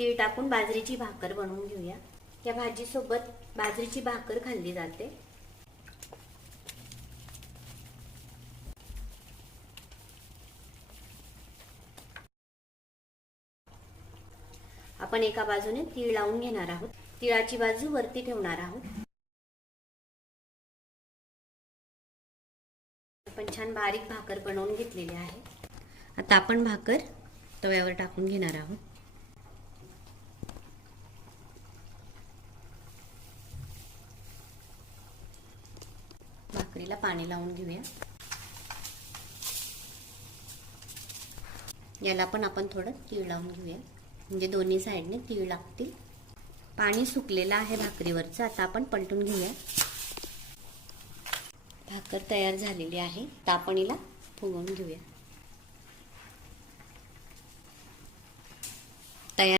तीळ टाकून बाजरीची भाकर बनवून घेऊया। या भाजी सोबत बाजरीची भाकर खाल्ली जाते। आपण एका बाजूने तीळ लावून घेणार आहोत। तिळाची बाजू वरती ठेवणार आहोत। आपण छान बारीक भाकर बनवून घेतलेली आहे। आता आपण भाकर तव्यावर टाकून घेणार आहोत। भाकरीला पाणी लावून घेऊया। याला पण आपण थोडं तीळ लावून घेऊया, म्हणजे दोन्ही साइडने तीळ लागतील। पाणी सुकलेलं आहे भाकरीवरचं। आता आपण पलटून घेऊया। भाकर तयार झालेली आहे। आता आपण हिला फुगवून घेऊया।